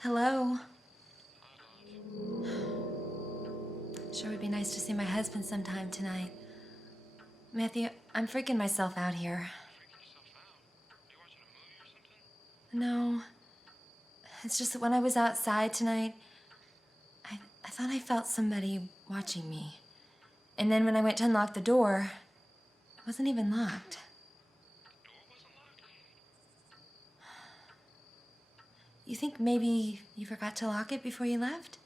Hello. Sure would be nice to see my husband sometime tonight. Matthew, I'm freaking myself out here. No. It's just that when I was outside tonight, I thought I felt somebody watching me. And then when I went to unlock the door, it wasn't even locked. You think maybe you forgot to lock it before you left?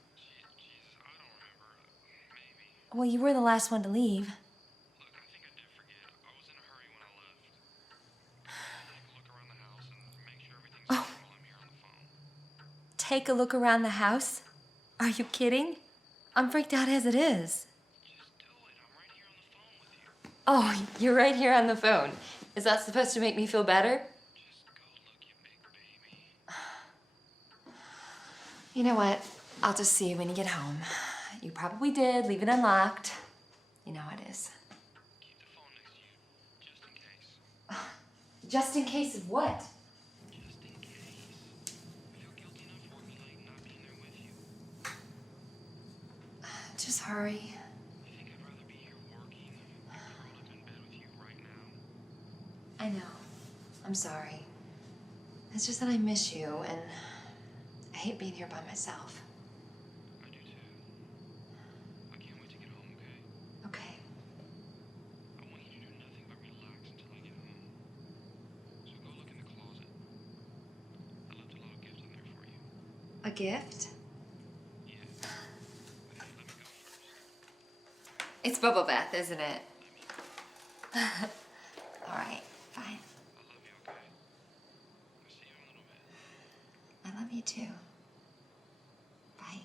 Jesus, I don't remember. Maybe. Well, you were the last one to leave. Look, I think I did forget. I was in a hurry when I left. Take a look around the house and make sure everything's fine while I'm here on the phone. Take a look around the house? Are you kidding? I'm freaked out as it is. Just do it. I'm right here on the phone with you. Oh, you're right here on the phone. Is that supposed to make me feel better? Just go look, you big baby. You know what? I'll just see you when you get home. You probably did leave it unlocked. You know how it is. Keep the phone next to you, just in case. Just in case of what? Just in case. Feel guilty enough for me, like not being there with you. Just hurry. I think I'd rather be here working than curled up in bed with you right now. I know. I'm sorry. It's just that I miss you, and I hate being here by myself. I do too. I can't wait to get home, okay? Okay. I want you to do nothing but relax until I get home. So go look in the closet. I left a little gift in there for you. A gift? Yeah. Let me go first. It's bubble bath, isn't it? Let me go. All right, fine. I love you, okay? I'll see you in a little bit. I love you too. Bye.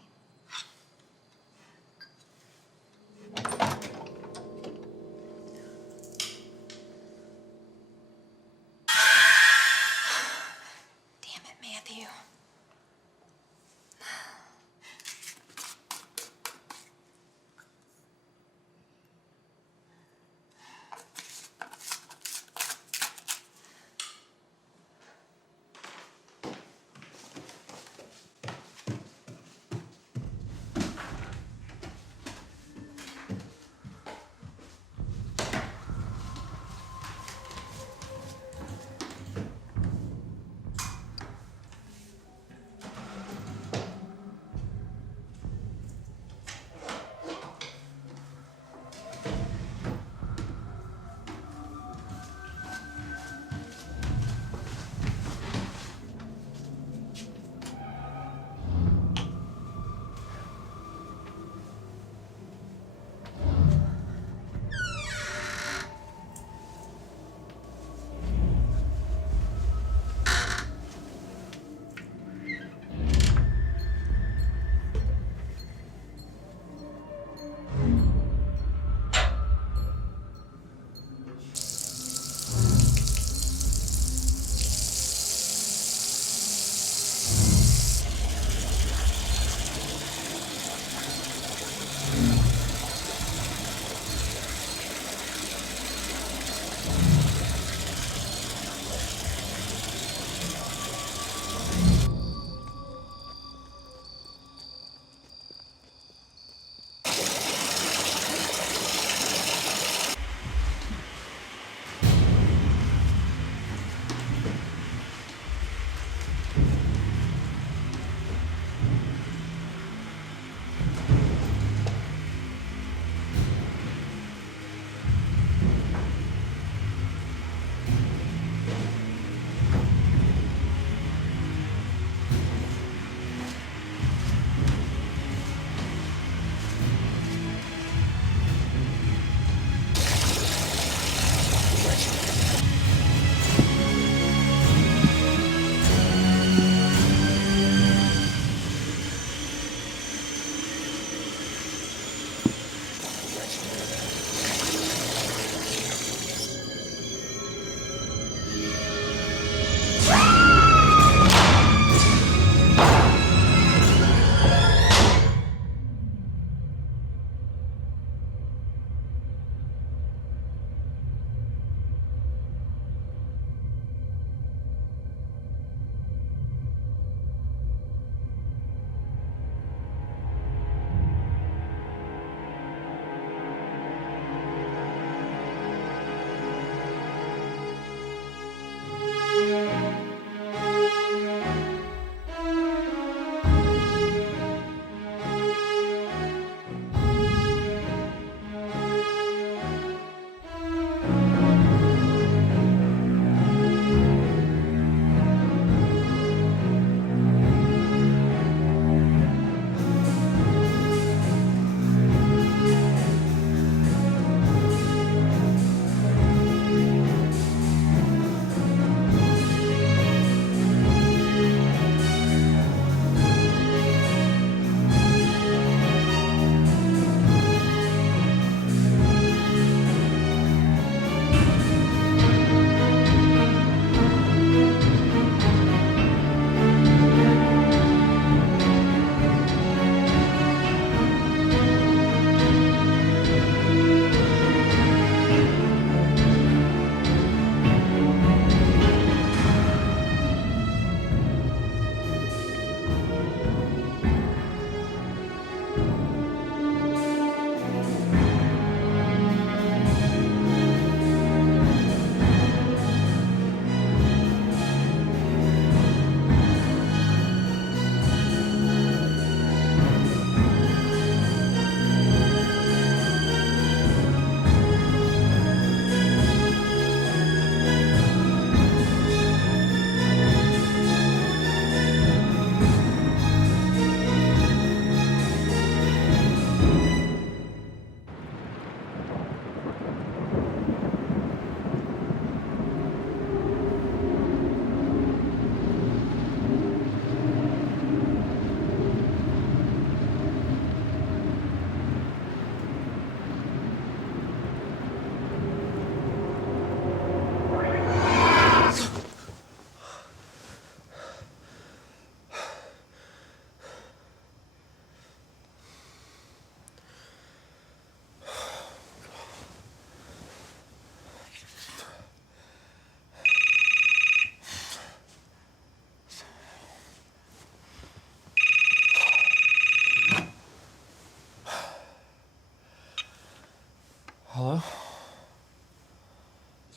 Damn it, Matthew.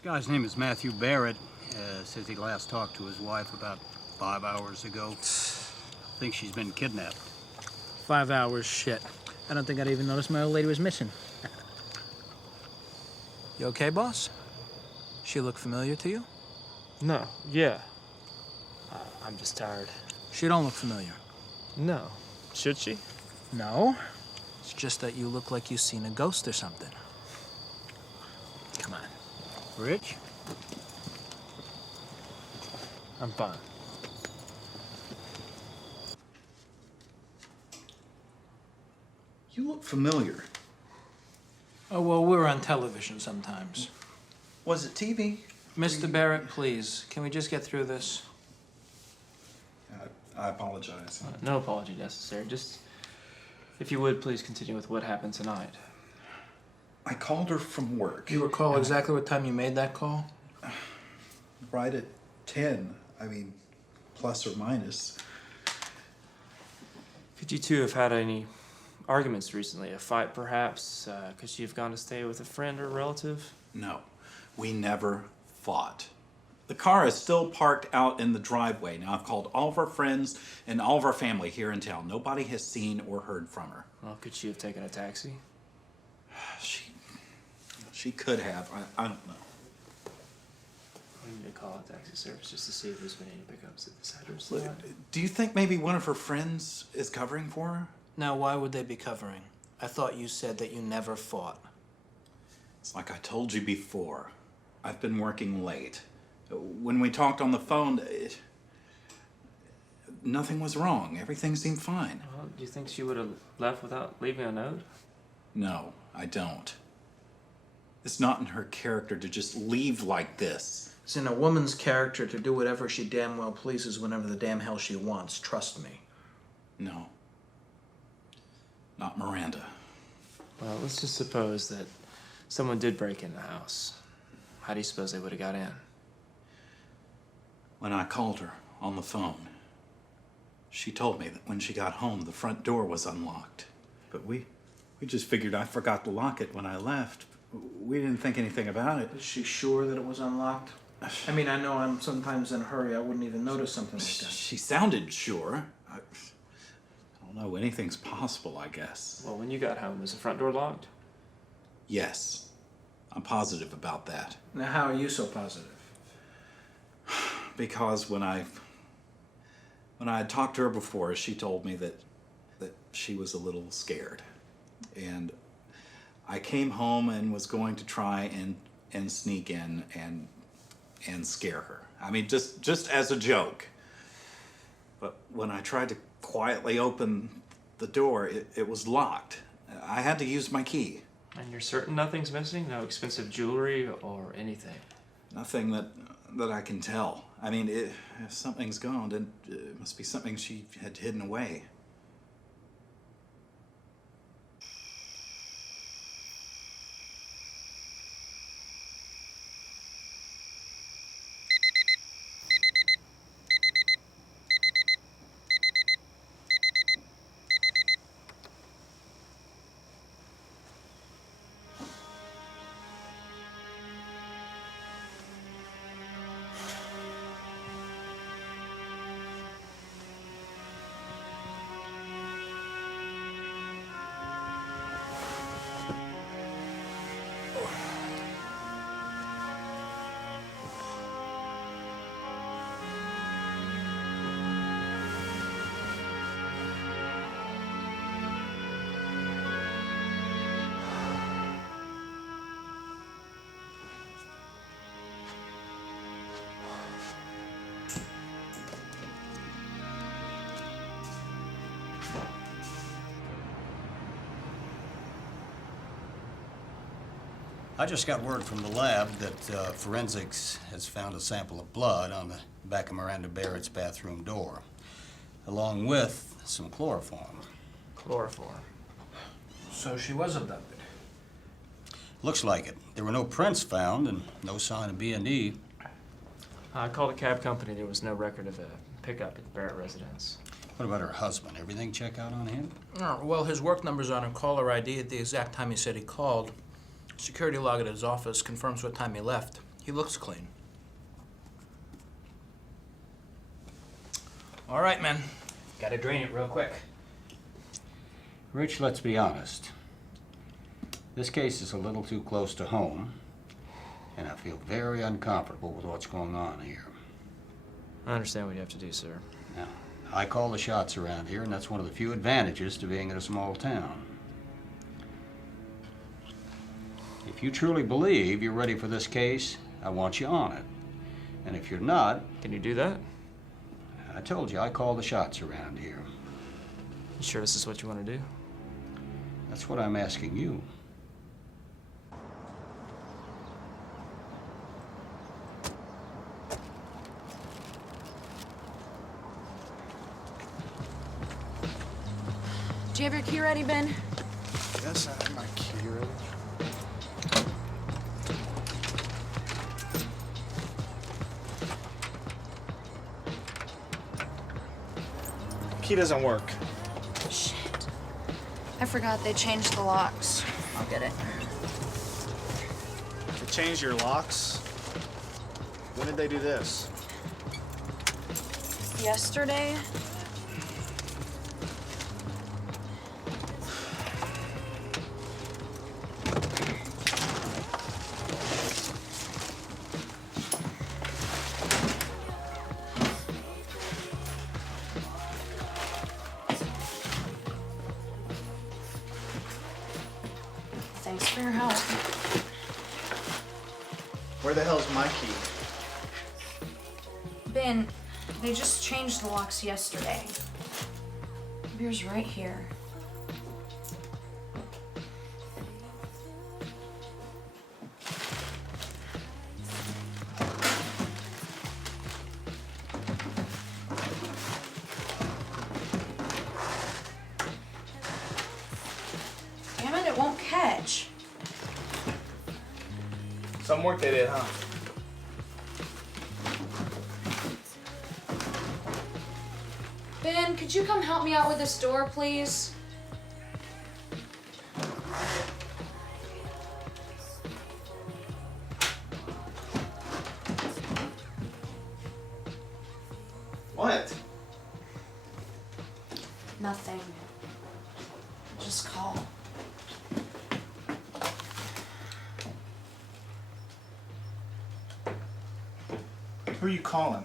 This guy's name is Matthew Barrett. Says he last talked to his wife about 5 hours ago. Thinks she's been kidnapped. 5 hours, shit. I don't think I'd even noticed my old lady was missing. You okay, boss? She look familiar to you? No, yeah. I'm just tired. She don't look familiar. No. Should she? No. It's just that you look like you've seen a ghost or something. Come on. Rich? I'm fine. You look familiar. Oh, well, we're on television sometimes. Was it TV? Mr. Barrett, please, can we just get through this? I apologize. No apology necessary. Just, if you would, please continue with what happened tonight. I called her from work. You recall exactly what time you made that call? Right at 10. I mean, plus or minus. Could you two have had any arguments recently? A fight, perhaps? Could she have gone to stay with a friend or a relative? No, we never fought. The car is still parked out in the driveway. Now, I've called all of our friends and all of our family here in town. Nobody has seen or heard from her. Well, could she have taken a taxi? She could have. I don't know. We need to call a taxi service just to see if there's been any pickups at this address tonight. Do you think maybe one of her friends is covering for her? Now, why would they be covering? I thought you said that you never fought. It's like I told you before. I've been working late. When we talked on the phone, nothing was wrong. Everything seemed fine. Well, do you think she would have left without leaving a note? No, I don't. It's not in her character to just leave like this. It's in a woman's character to do whatever she damn well pleases whenever the damn hell she wants. Trust me. No. Not Miranda. Well, let's just suppose that someone did break in the house. How do you suppose they would have got in? When I called her on the phone, she told me that when she got home, the front door was unlocked. But we just figured I forgot to lock it when I left. We didn't think anything about it. Is she sure that it was unlocked? I mean, I know I'm sometimes in a hurry. I wouldn't even notice something like that. She sounded sure. I don't know. Anything's possible, I guess. Well, when you got home, was the front door locked? Yes. I'm positive about that. Now, how are you so positive? Because when I had talked to her before, she told me that she was a little scared. And I came home and was going to try and sneak in and scare her. I mean, just as a joke. But when I tried to quietly open the door, it was locked. I had to use my key. And you're certain nothing's missing? No expensive jewelry or anything? Nothing that I can tell. I mean, if something's gone, then it must be something she had hidden away. I just got word from the lab that forensics has found a sample of blood on the back of Miranda Barrett's bathroom door, along with some chloroform. Chloroform. So she was abducted. Looks like it. There were no prints found and no sign of B&E. I called a cab company. There was no record of a pickup at the Barrett residence. What about her husband? Everything check out on him? Oh, well, his work number's on her caller ID at the exact time he said he called. Security log at his office confirms what time he left. He looks clean. All right, man. Gotta drain it real quick. Rich, let's be honest. This case is a little too close to home, and I feel very uncomfortable with what's going on here. I understand what you have to do, sir. Now, I call the shots around here, and that's one of the few advantages to being in a small town. If you truly believe you're ready for this case, I want you on it. And if you're not... Can you do that? I told you, I call the shots around here. You sure this is what you want to do? That's what I'm asking you. Do you have your key ready, Ben? Yes, I have my key ready. Key doesn't work. Shit. I forgot they changed the locks. I'll get it. They changed your locks? When did they do this? Yesterday? Thanks for your help. Where the hell's my key? Ben, they just changed the locks yesterday. Yours right here. Damn it, it won't catch. Some work they did, huh? Ben, could you come help me out with this door, please? What? Nothing. Just call. Who are you calling?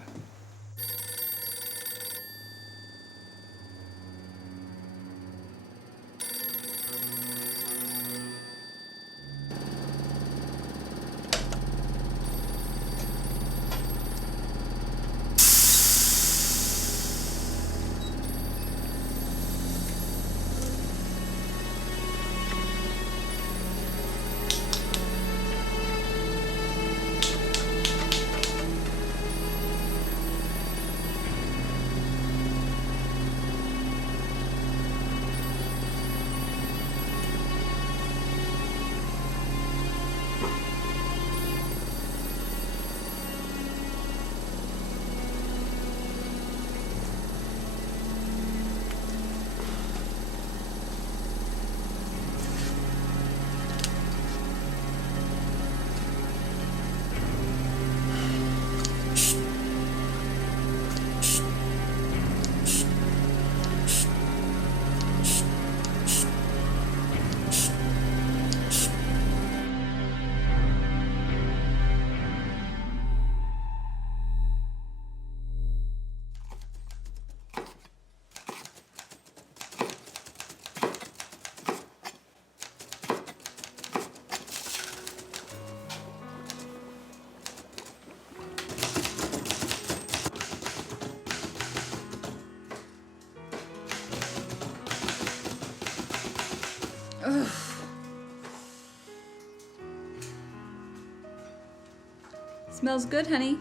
Smells good, honey.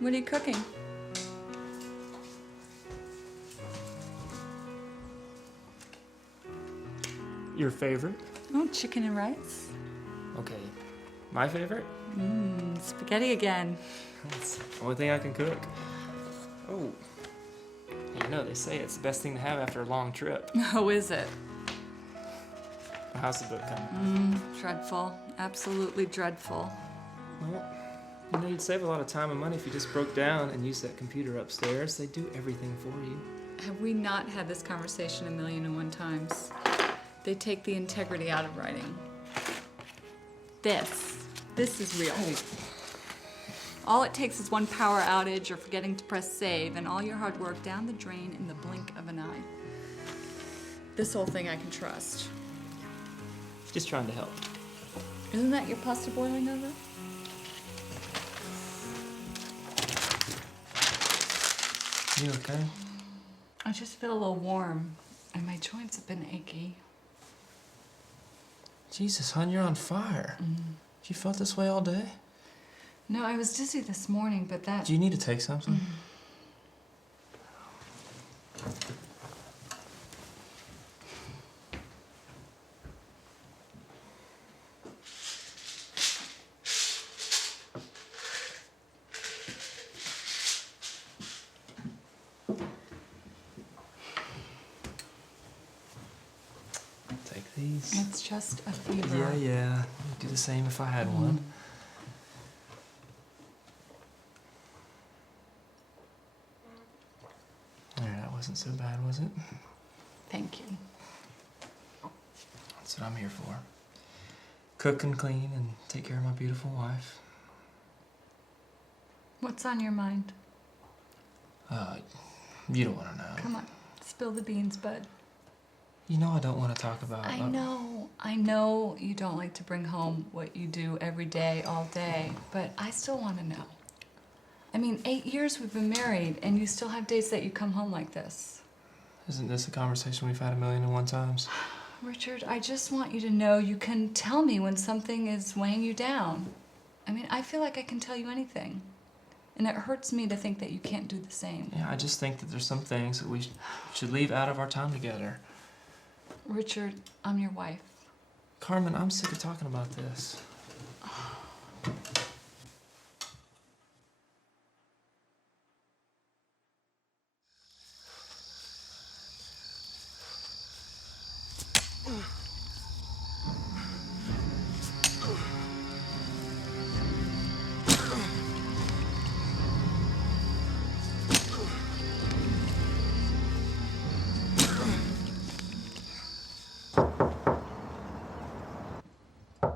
What are you cooking? Your favorite? Oh, chicken and rice. Okay. My favorite? Spaghetti again. That's the only thing I can cook. Oh. You know, they say it's the best thing to have after a long trip. Oh, is it? How's the book coming? Dreadful. Absolutely dreadful. Well, You know, you'd save a lot of time and money if you just broke down and used that computer upstairs. They do everything for you. Have we not had this conversation 1,000,001 times? They take the integrity out of writing. This is real. All it takes is one power outage or forgetting to press save, and all your hard work down the drain in the blink of an eye. This whole thing I can trust. Just trying to help. Isn't that your pasta boiling over? You okay? I just feel a little warm, and my joints have been achy. Jesus, hon, you're on fire. You felt this way all day? No, I was dizzy this morning, but that... Do you need to take something? Take these. It's just a fever. Yeah. I'd do the same if I had one. There, that wasn't so bad, was it? Thank you. That's what I'm here for. Cook and clean and take care of my beautiful wife. What's on your mind? You don't want to know. Come on, spill the beans, bud. You know I don't want to talk about... I know you don't like to bring home what you do every day, all day, but I still want to know. I mean, 8 years we've been married, and you still have days that you come home like this. Isn't this a conversation we've had 1,000,001 times? Richard, I just want you to know you can tell me when something is weighing you down. I mean, I feel like I can tell you anything. And it hurts me to think that you can't do the same. Yeah, I just think that there's some things that we should leave out of our time together. Richard, I'm your wife. Carmen, I'm sick of talking about this.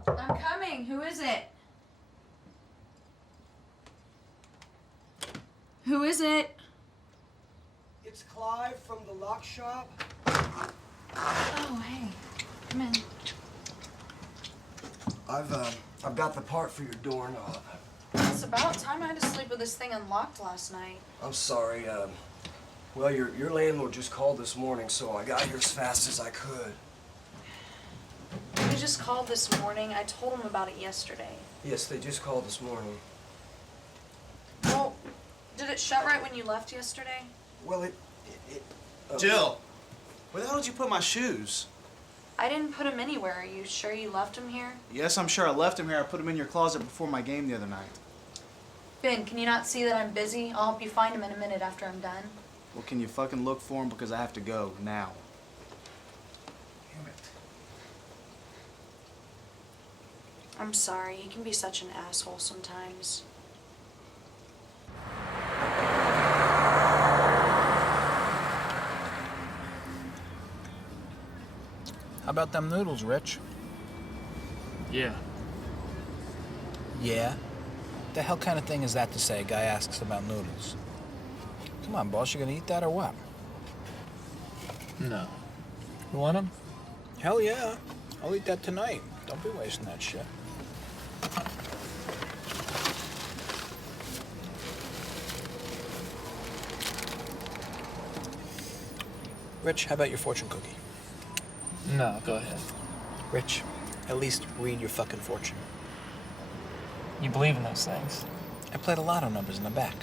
I'm coming. Who is it? Who is it? It's Clive from the lock shop. Oh, hey. Come in. I've got the part for your doorknob. It's about time. I had to sleep with this thing unlocked last night. I'm sorry. Well, your landlord just called this morning, so I got here as fast as I could. He just called this morning. I told him about it yesterday. Yes, they just called this morning. Well, did it shut right when you left yesterday? Well, Jill, where the hell did you put my shoes? I didn't put them anywhere. Are you sure you left them here? Yes, I'm sure I left them here. I put them in your closet before my game the other night. Ben, can you not see that I'm busy? I'll help you find them in a minute after I'm done. Well, can you fucking look for them because I have to go now? Damn it. I'm sorry. He can be such an asshole sometimes. How about them noodles, Rich? Yeah. Yeah? The hell kind of thing is that to say? A guy asks about noodles. Come on, boss, you gonna eat that or what? No. You want them? Hell yeah. I'll eat that tonight. Don't be wasting that shit. Rich, how about your fortune cookie? No, go ahead. Rich, at least read your fucking fortune. You believe in those things? I played a lotto numbers in the back.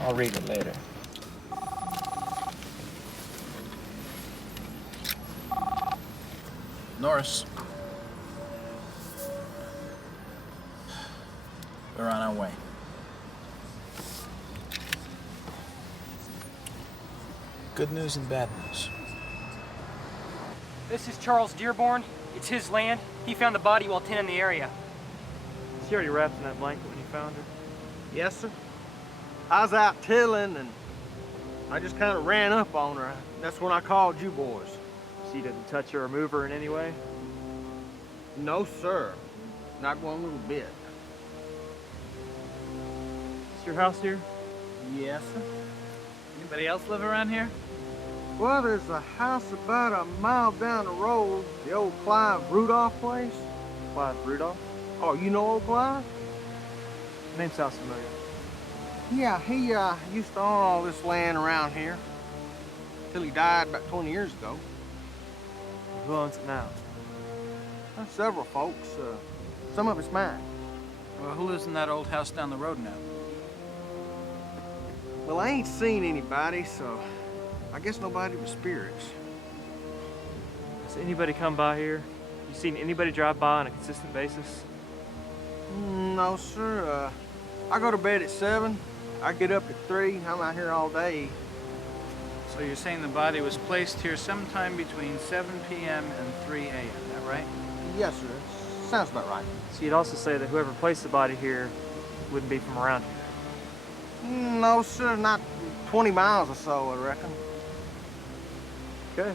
I'll read it later. Norris. We're on our way. Good news and bad news. This is Charles Dearborn. It's his land. He found the body while tending the area. She already wrapped in that blanket when you found her. Yes, sir. I was out tilling and I just kind of ran up on her. That's when I called you boys. She didn't touch her or move her in any way? No, sir. Not one little bit. Is your house here? Yes, sir. Anybody else live around here? Well, there's a house about a mile down the road, the old Clive Rudolph place. Clive Rudolph? Oh, you know old Clive? Name sounds familiar. Yeah, he used to own all this land around here. Till he died about 20 years ago. Who owns it now? Several folks. Some of it's mine. Well, who lives in that old house down the road now? Well, I ain't seen anybody, so I guess nobody but spirits. Has anybody come by here? You seen anybody drive by on a consistent basis? No, sir. I go to bed at 7. I get up at 3. I'm out here all day. So you're saying the body was placed here sometime between 7 p.m. and 3 a.m., is that right? Yes, sir. Sounds about right. So you'd also say that whoever placed the body here wouldn't be from around here? No, sir. Not 20 miles or so, I reckon. Okay.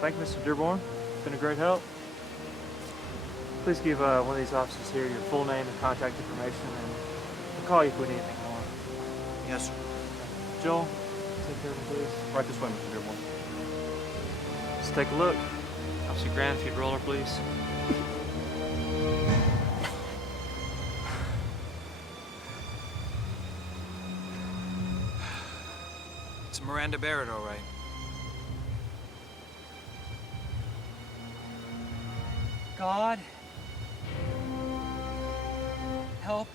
Thank you, Mr. Dearborn. It's been a great help. Please give one of these officers here your full name and contact information, and we'll call you if we need anything more. Yes, sir. Joel, take care of him, please. Right this way, Mr. Dearborn. Let's take a look. Officer Grant, if you'd roll her, please. It's Miranda Barrett, all right. God. Help.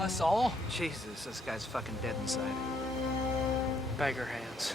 Us all? Jesus, this guy's fucking dead inside. Bag her hands.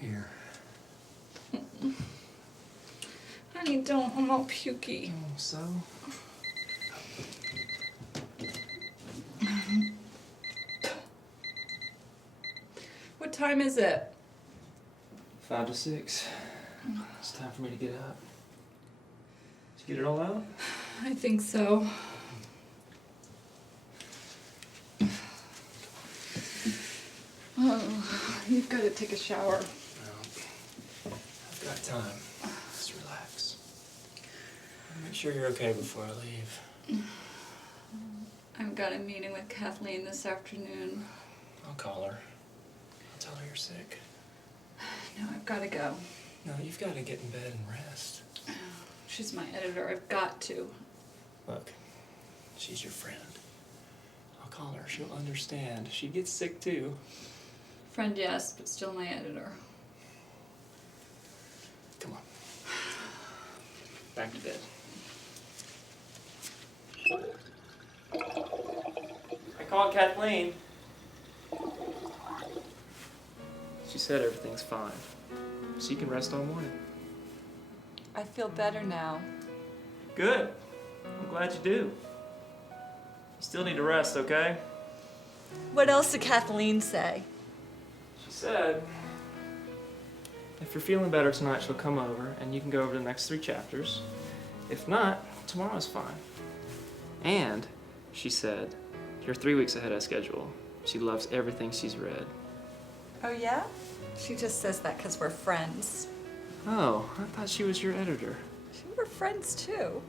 Here. Honey, don't. I'm all pukey. So? time is it? 5 to 6. It's time for me to get up. Did you get it all out? I think so. Oh, you've got to take a shower. No, I've got time. Just relax. Make sure you're okay before I leave. I've got a meeting with Kathleen this afternoon. I'll call her. I'll tell her you're sick. No, I've got to go. No, you've got to get in bed and rest. She's my editor. I've got to. Look, she's your friend. I'll call her. She'll understand. She gets sick too. Friend, yes, but still my editor. Come on. Back to bed. I called Kathleen. She said everything's fine, so you can rest all morning. I feel better now. Good. I'm glad you do. You still need to rest, okay? What else did Kathleen say? She said, if you're feeling better tonight, she'll come over and you can go over the next 3 chapters. If not, tomorrow's fine. And she said, you're 3 weeks ahead of schedule. She loves everything she's read. Oh, yeah? She just says that because we're friends. Oh, I thought she was your editor. We're friends, too.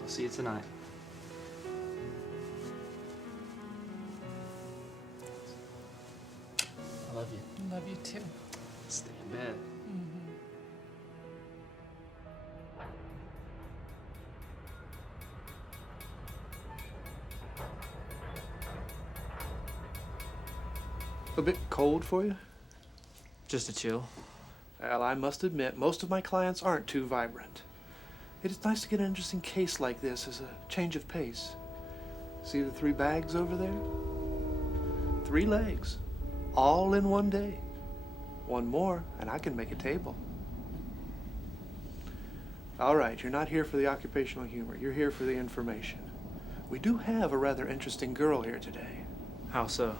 I'll see you tonight. I love you. Love you, too. Stay in bed. A bit cold for you? Just a chill. Well, I must admit, most of my clients aren't too vibrant. It is nice to get an interesting case like this as a change of pace. See the 3 bags over there? 3 legs, all in one day. One more, and I can make a table. All right, you're not here for the occupational humor. You're here for the information. We do have a rather interesting girl here today. How so?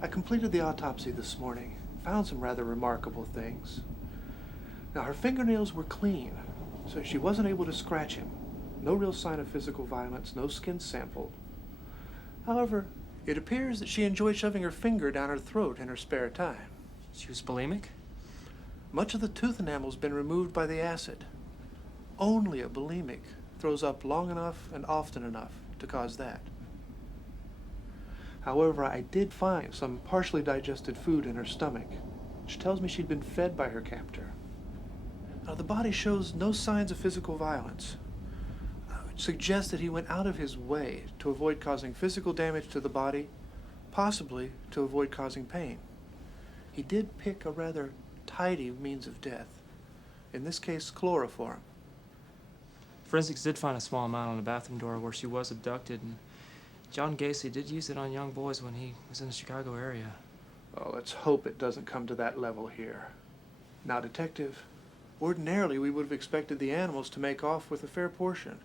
I completed the autopsy this morning. Found some rather remarkable things. Now, her fingernails were clean, so she wasn't able to scratch him. No real sign of physical violence, no skin sampled. However, it appears that she enjoyed shoving her finger down her throat in her spare time. She was bulimic? Much of the tooth enamel's been removed by the acid. Only a bulimic throws up long enough and often enough to cause that. However, I did find some partially digested food in her stomach, which tells me she'd been fed by her captor. Now, the body shows no signs of physical violence, which suggests that he went out of his way to avoid causing physical damage to the body, possibly to avoid causing pain. He did pick a rather tidy means of death, in this case, chloroform. Forensics did find a small amount on the bathroom door where she was abducted, and John Gacy did use it on young boys when he was in the Chicago area. Well, let's hope it doesn't come to that level here. Now, Detective, ordinarily we would have expected the animals to make off with a fair portion.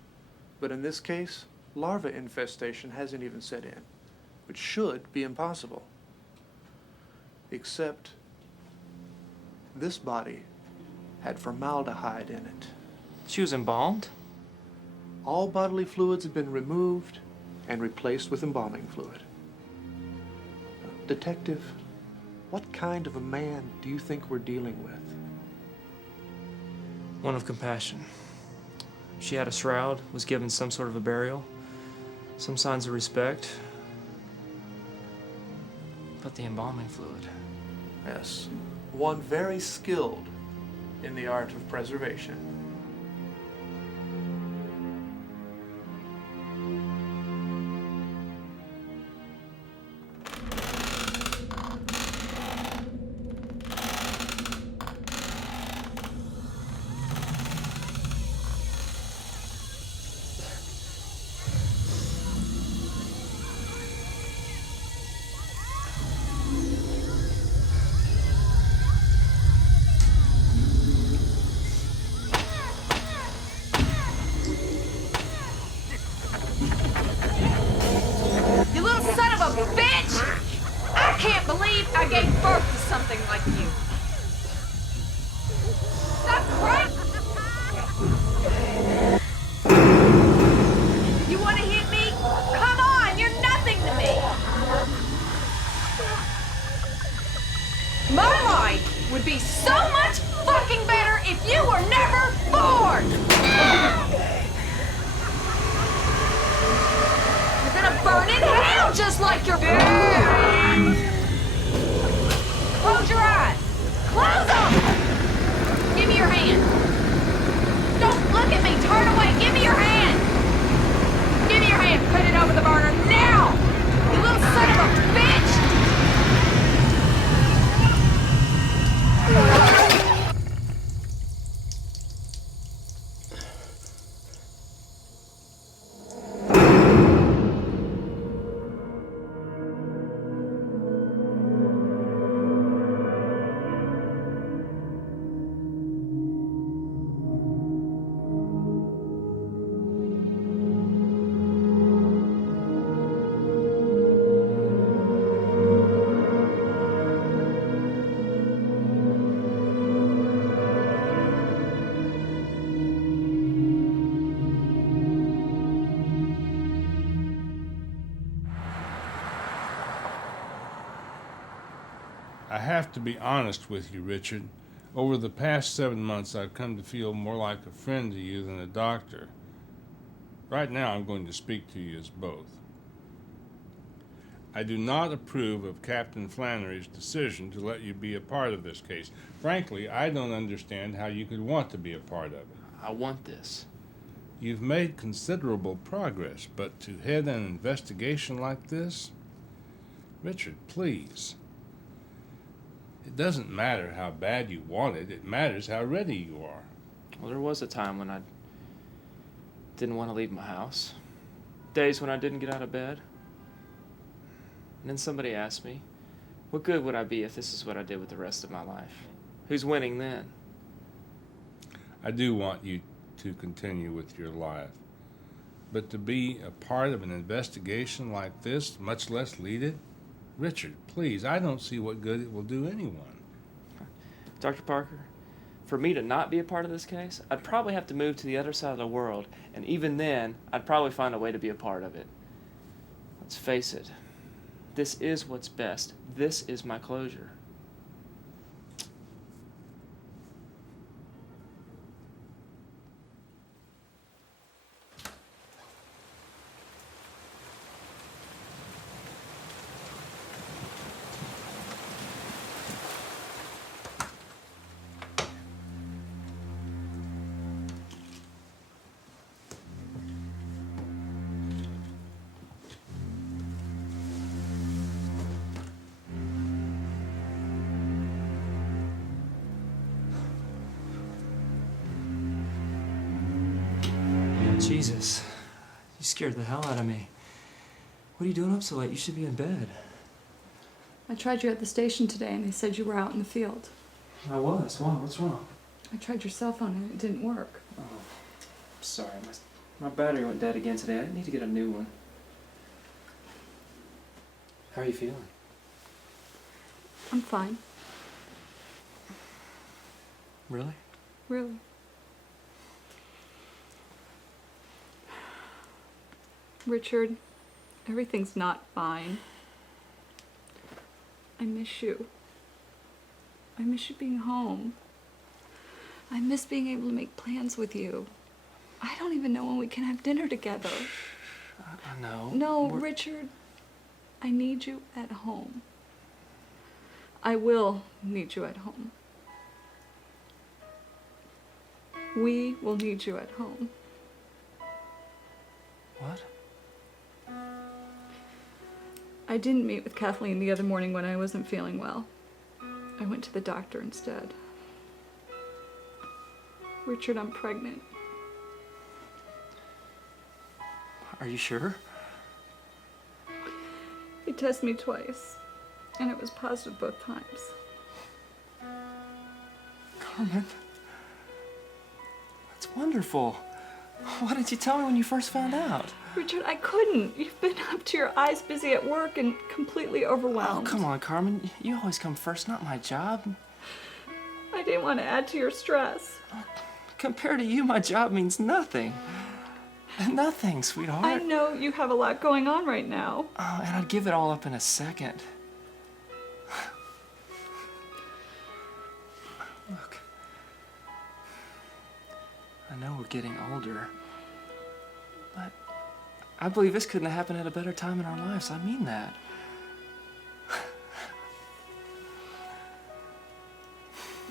But in this case, larva infestation hasn't even set in, which should be impossible. Except this body had formaldehyde in it. She was embalmed? All bodily fluids have been removed and replaced with embalming fluid. Detective, what kind of a man do you think we're dealing with? One of compassion. She had a shroud, was given some sort of a burial, some signs of respect. But the embalming fluid. Yes, one very skilled in the art of preservation. can't believe I gave birth to something like you. Stop crying! You want to hit me? Come on, you're nothing to me. My life would be so much fucking better if you were never born! You're gonna burn in hell just like your dad! Close your eyes! Close them! Give me your hand. Don't look at me! Turn away! Give me your hand! Give me your hand! Put it over the burner now! You little son of a bitch! I have to be honest with you, Richard. Over the past 7 months, I've come to feel more like a friend to you than a doctor. Right now, I'm going to speak to you as both. I do not approve of Captain Flannery's decision to let you be a part of this case. Frankly, I don't understand how you could want to be a part of it. I want this. You've made considerable progress, but to head an investigation like this? Richard, please. It doesn't matter how bad you want it. It matters how ready you are. Well, there was a time when I didn't want to leave my house. Days when I didn't get out of bed. And then somebody asked me, what good would I be if this is what I did with the rest of my life? Who's winning then? I do want you to continue with your life. But to be a part of an investigation like this, much less lead it? Richard, please, I don't see what good it will do anyone. Dr. Parker, for me to not be a part of this case, I'd probably have to move to the other side of the world, and even then, I'd probably find a way to be a part of it. Let's face it, this is what's best. This is my closure. Jesus, you scared the hell out of me. What are you doing up so late? You should be in bed. I tried you at the station today and they said you were out in the field. I was. Why? What's wrong? I tried your cell phone and it didn't work. Oh, sorry. My battery went dead again today. I need to get a new one. How are you feeling? I'm fine. Really? Really. Richard, everything's not fine. I miss you. I miss you being home. I miss being able to make plans with you. I don't even know when we can have dinner together. I know. No, Richard, I need you at home. I will need you at home. We will need you at home. What? I didn't meet with Kathleen the other morning when I wasn't feeling well. I went to the doctor instead. Richard, I'm pregnant. Are you sure? He tested me twice, and it was positive both times. Carmen, that's wonderful. Why didn't you tell me when you first found out? Richard, I couldn't. You've been up to your eyes busy at work and completely overwhelmed. Oh, come on, Carmen. You always come first, not my job. I didn't want to add to your stress. Compared to you, my job means nothing. Nothing, sweetheart. I know you have a lot going on right now. Oh, and I'd give it all up in a second. Look. I know we're getting older, but I believe this couldn't have happened at a better time in our lives. I mean that.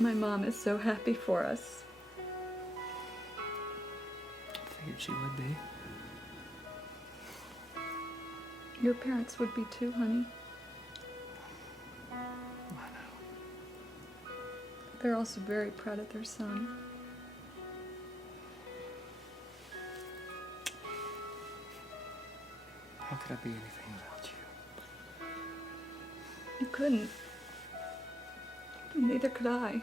My mom is so happy for us. Figured she would be. Your parents would be too, honey. I know. They're also very proud of their son. How could I be anything without you? You couldn't. Neither could I.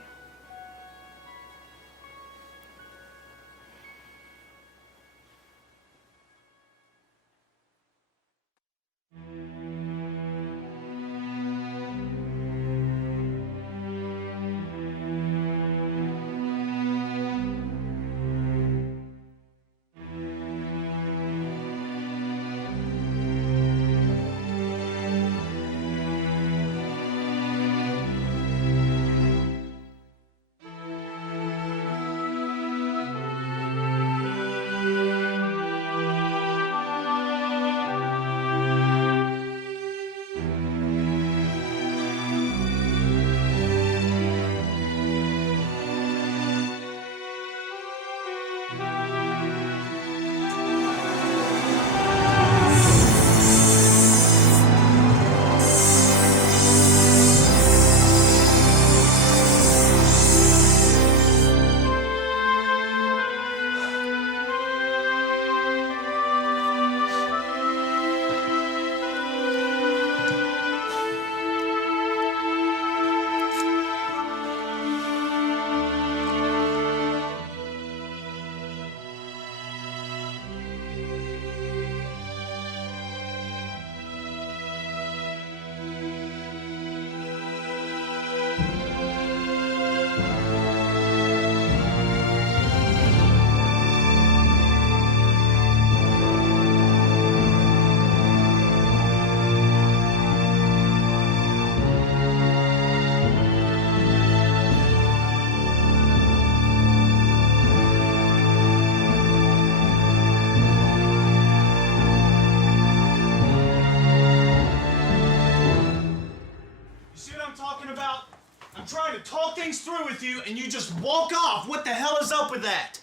things through with you and you just walk off. What the hell is up with that?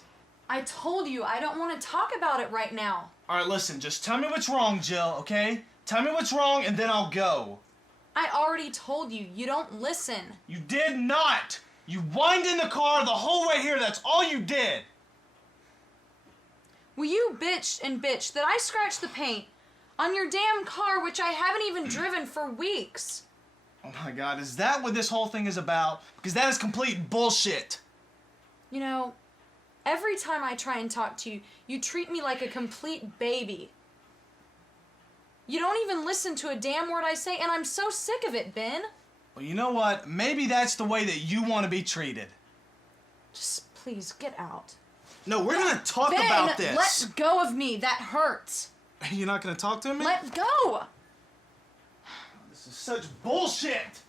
I told you, I don't want to talk about it right now. All right, listen, just tell me what's wrong, Jill, okay? Tell me what's wrong and then I'll go. I already told you, you don't listen. You did not. You whined in the car the whole way here. That's all you did. Well, you bitched and bitched that I scratched the paint on your damn car, which I haven't even driven for weeks. Oh my God, is that what this whole thing is about? Because that is complete bullshit. You know, every time I try and talk to you, you treat me like a complete baby. You don't even listen to a damn word I say, and I'm so sick of it, Ben. Well, you know what? Maybe that's the way that you want to be treated. Just please get out. No, we're gonna talk Ben, about this. Let go of me. That hurts. You're not gonna talk to me? Let go. This is such bullshit.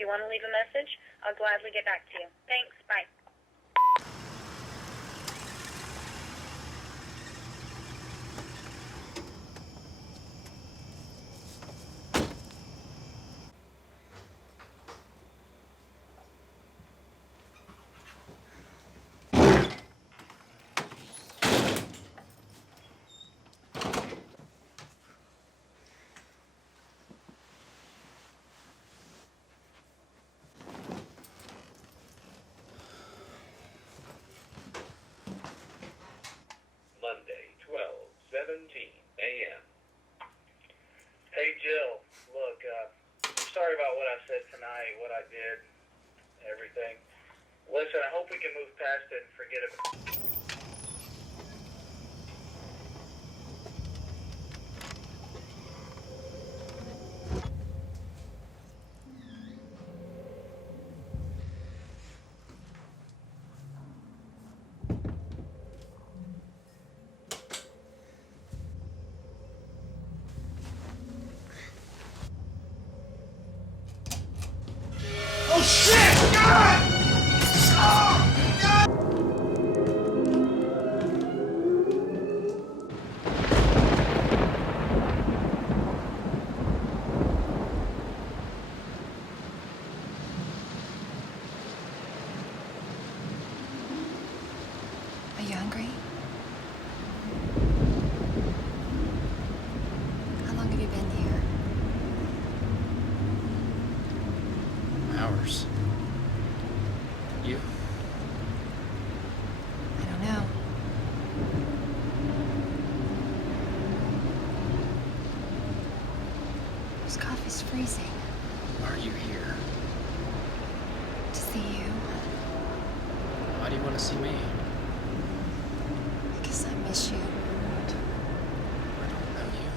you want to leave a message, I'll gladly get back to you. Thanks. Bye. Monday, 12:17 a.m. Hey, Jill. Look, I'm sorry about what I said tonight, what I did, everything. Listen, I hope we can move past it and forget it. Oh shit! God! Are you hungry? How long have you been here? Hours. You? I don't know. This coffee's freezing. Why are you here? To see you. Why do you want to see me? Because I miss you. I don't know you.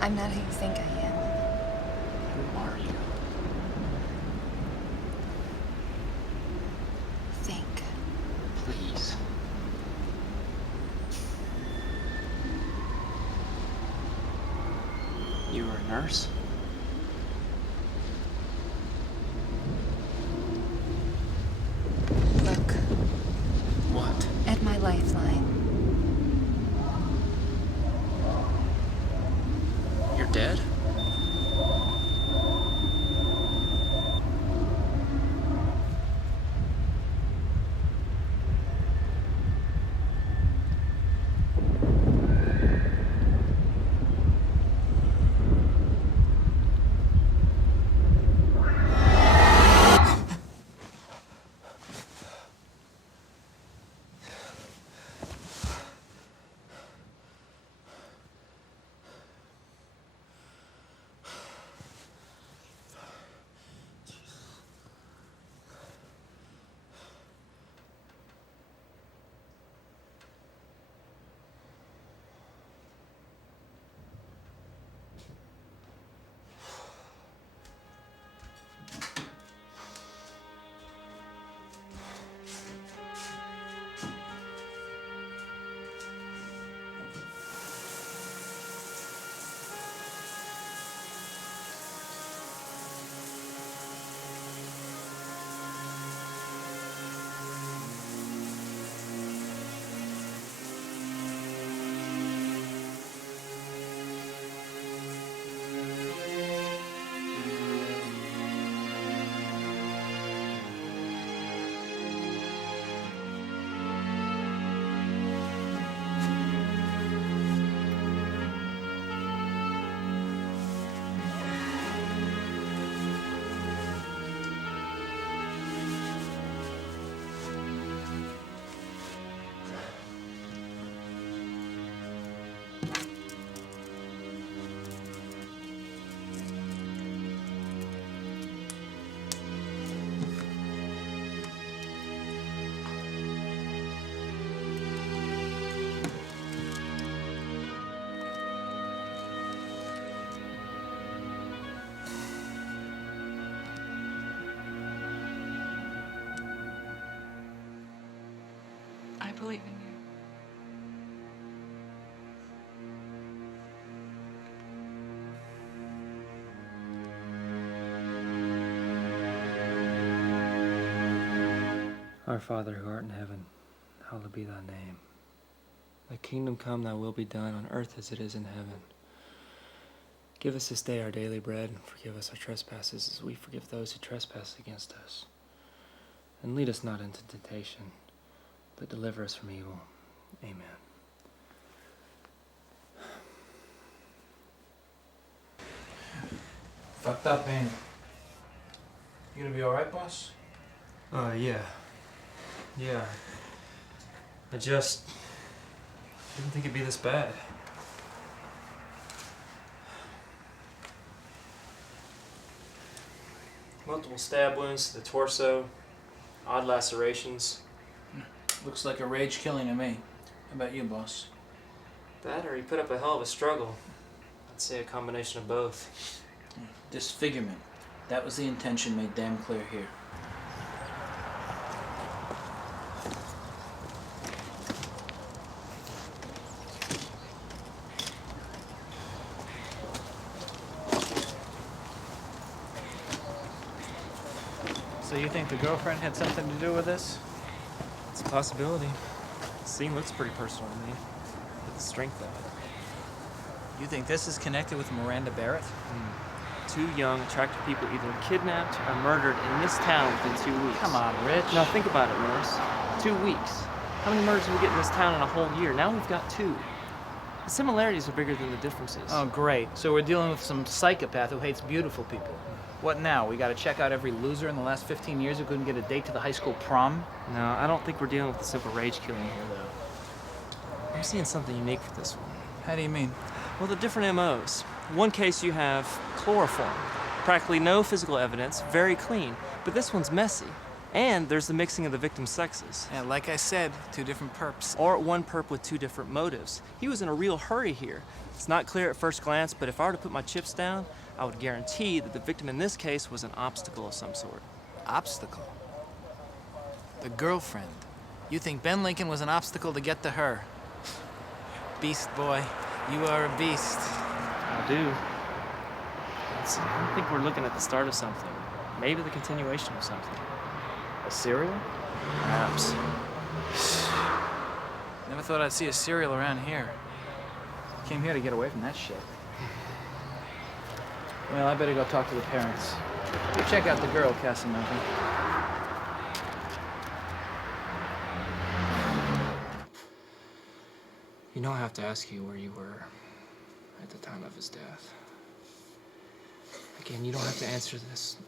I'm not who you think I am. Who are you? Think. Please. You were a nurse? Look. What? At my lifeline. You're dead? I believe in you. Our Father who art in heaven, hallowed be thy name. Thy kingdom come, thy will be done on earth as it is in heaven. Give us this day our daily bread, and forgive us our trespasses as we forgive those who trespass against us. And lead us not into temptation, but deliver us from evil. Amen. Fucked up, ain't it? You gonna be alright, boss? Yeah. Yeah. I just didn't think it'd be this bad. Multiple stab wounds to the torso, odd lacerations. Looks like a rage killing to me. How about you, boss? That or he put up a hell of a struggle. I'd say a combination of both. Disfigurement. That was the intention made damn clear here. So you think the girlfriend had something to do with this? It's a possibility. The scene looks pretty personal to me. But the strength of it. You think this is connected with Miranda Barrett? Two young, attractive people either kidnapped or murdered in this town within 2 weeks. Come on, Rich. Now think about it, Morris. 2 weeks. How many murders do we get in this town in a whole year? Now we've got 2. The similarities are bigger than the differences. Oh, great. So we're dealing with some psychopath who hates beautiful people. What now? We gotta check out every loser in the last 15 years who couldn't get a date to the high school prom? No, I don't think we're dealing with a simple rage killing here, though. I'm seeing something unique for this one. How do you mean? Well, the different MOs. In one case, you have chloroform. Practically no physical evidence, very clean. But this one's messy. And there's the mixing of the victim's sexes. Yeah, like I said, 2 different perps. Or one perp with 2 different motives. He was in a real hurry here. It's not clear at first glance, but if I were to put my chips down, I would guarantee that the victim in this case was an obstacle of some sort. Obstacle? The girlfriend. You think Ben Lincoln was an obstacle to get to her? Beast boy, you are a beast. I do. I think we're looking at the start of something. Maybe the continuation of something. A serial? Perhaps. Never thought I'd see a serial around here. Came here to get away from that shit. Well, I better go talk to the parents. You check out the girl, Casanova. You know I have to ask you where you were at the time of his death. Again, you don't have to answer this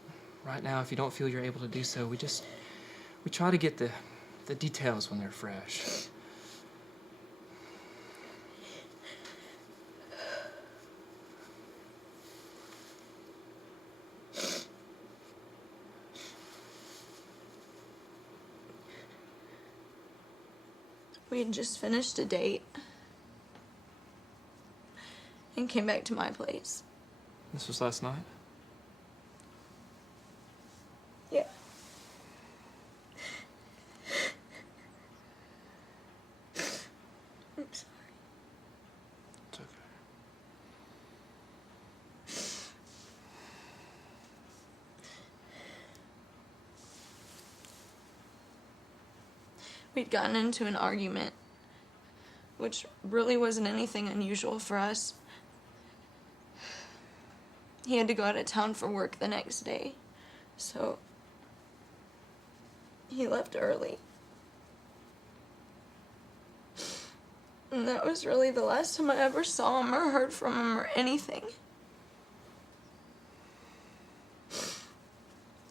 right now if you don't feel you're able to do so. We try to get the details when they're fresh. We had just finished a date and came back to my place. This was last night? Yeah. I'm sorry. It's okay. We'd gotten into an argument, which really wasn't anything unusual for us. He had to go out of town for work the next day, so he left early. And that was really the last time I ever saw him or heard from him or anything.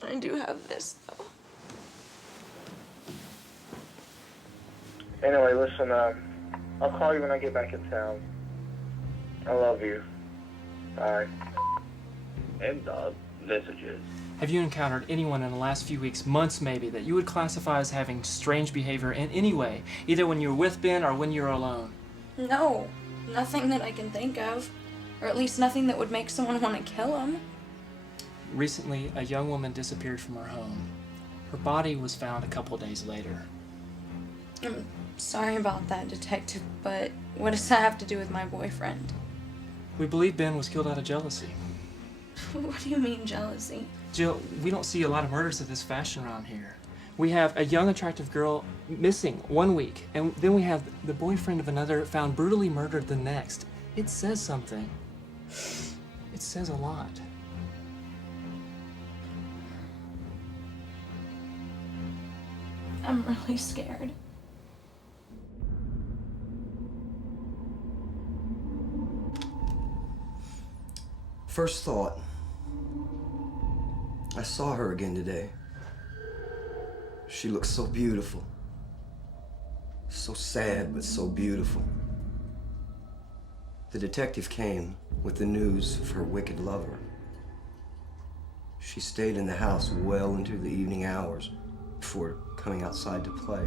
I do have this, though. Anyway, listen, I'll call you when I get back in town. I love you. Bye. End of messages. Have you encountered anyone in the last few weeks, months maybe, that you would classify as having strange behavior in any way, either when you were with Ben or when you were alone? No, nothing that I can think of. Or at least nothing that would make someone want to kill him. Recently, a young woman disappeared from her home. Her body was found a couple days later. I'm sorry about that, Detective, but what does that have to do with my boyfriend? We believe Ben was killed out of jealousy. What do you mean, jealousy? Jill, we don't see a lot of murders of this fashion around here. We have a young, attractive girl missing 1 week, and then we have the boyfriend of another found brutally murdered the next. It says something. It says a lot. I'm really scared. First thought, I saw her again today. She looks so beautiful. So sad, but so beautiful. The detective came with the news of her wicked lover. She stayed in the house well into the evening hours before coming outside to play.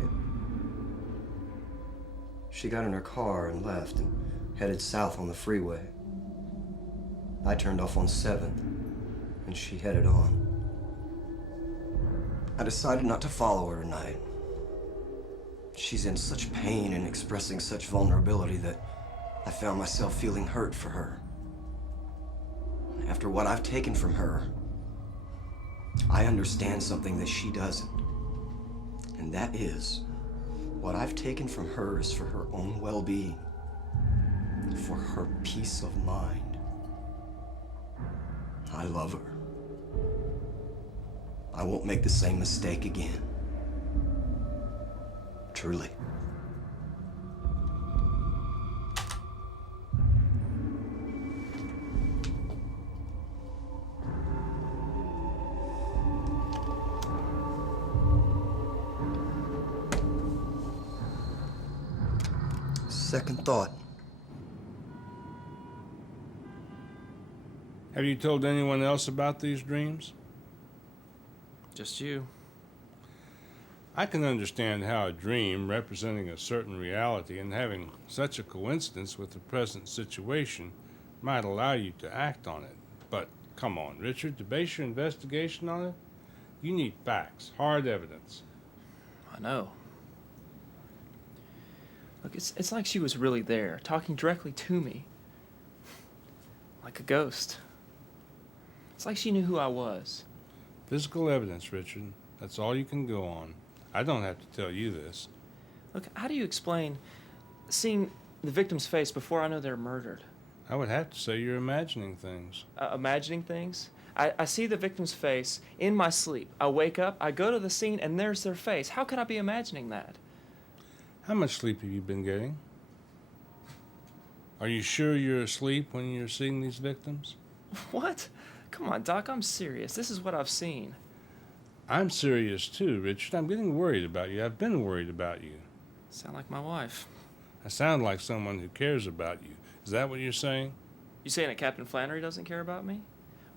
She got in her car and left and headed south on the freeway. I turned off on 7th, and she headed on. I decided not to follow her tonight. She's in such pain and expressing such vulnerability that I found myself feeling hurt for her. After what I've taken from her, I understand something that she doesn't. And that is, what I've taken from her is for her own well-being, for her peace of mind. I love her. I won't make the same mistake again. Truly. Second thought. Have you told anyone else about these dreams? Just you. I can understand how a dream representing a certain reality and having such a coincidence with the present situation might allow you to act on it. But come on, Richard, to base your investigation on it, you need facts, hard evidence. I know. Look, it's like she was really there, talking directly to me. Like a ghost. It's like she knew who I was. Physical evidence, Richard. That's all you can go on. I don't have to tell you this. Look, how do you explain seeing the victim's face before I know they're murdered? I would have to say you're imagining things. Imagining things? I see the victim's face in my sleep. I wake up, I go to the scene, and there's their face. How could I be imagining that? How much sleep have you been getting? Are you sure you're asleep when you're seeing these victims? What? Come on, Doc, I'm serious. This is what I've seen. I'm serious too, Richard. I'm getting worried about you. I've been worried about you. Sound like my wife. I sound like someone who cares about you. Is that what you're saying? You saying that Captain Flannery doesn't care about me?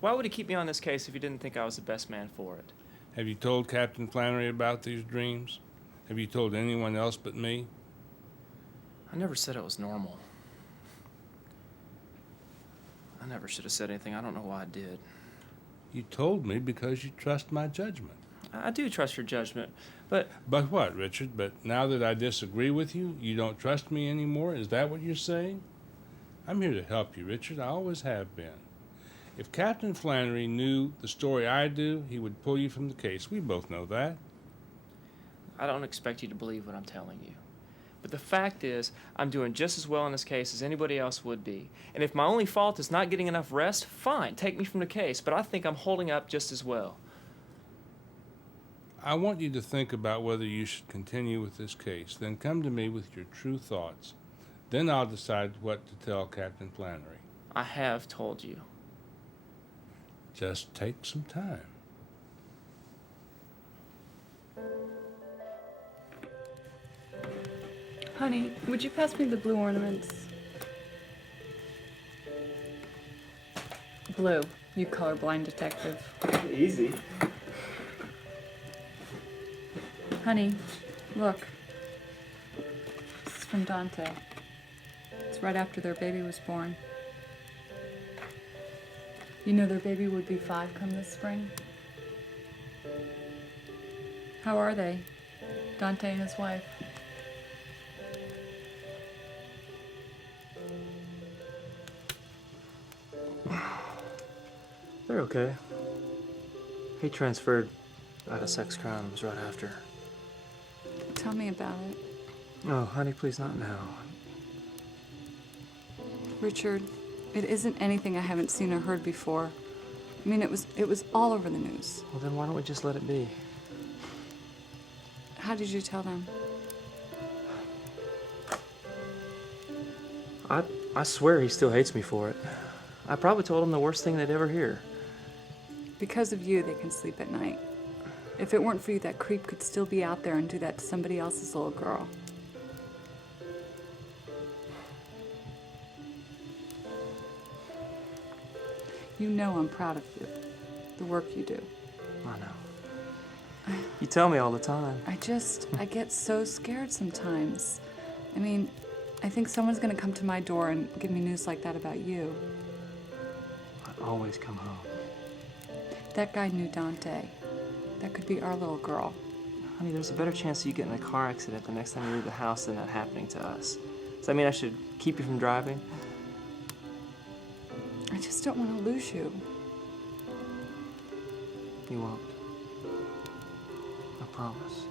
Why would he keep me on this case if he didn't think I was the best man for it? Have you told Captain Flannery about these dreams? Have you told anyone else but me? I never said it was normal. I never should have said anything. I don't know why I did. You told me because you trust my judgment. I do trust your judgment, but... But what, Richard? But now that I disagree with you, you don't trust me anymore? Is that what you're saying? I'm here to help you, Richard. I always have been. If Captain Flannery knew the story I do, he would pull you from the case. We both know that. I don't expect you to believe what I'm telling you. But the fact is, I'm doing just as well in this case as anybody else would be. And if my only fault is not getting enough rest, fine, take me from the case. But I think I'm holding up just as well. I want you to think about whether you should continue with this case. Then come to me with your true thoughts. Then I'll decide what to tell Captain Flannery. I have told you. Just take some time. Honey, would you pass me the blue ornaments? Blue. You colorblind detective. Easy. Honey, look. This is from Dante. It's right after their baby was born. You know their baby would be 5 come this spring? How are they? Dante and his wife. They're okay. He transferred I had a sex crime. It was right after. Tell me about it. Oh, honey, please not now. Richard, it isn't anything I haven't seen or heard before. I mean, it was all over the news. Well, then why don't we just let it be? How did you tell them? I swear he still hates me for it. I probably told him the worst thing they'd ever hear. Because of you, they can sleep at night. If it weren't for you, that creep could still be out there and do that to somebody else's little girl. You know I'm proud of you, the work you do. I know. You tell me all the time. I get so scared sometimes. I mean, I think someone's gonna come to my door and give me news like that about you. I always come home. That guy knew Dante. That could be our little girl. Honey, there's a better chance of you getting in a car accident the next time you leave the house than that happening to us. Does that mean I should keep you from driving? I just don't want to lose you. You won't. I promise.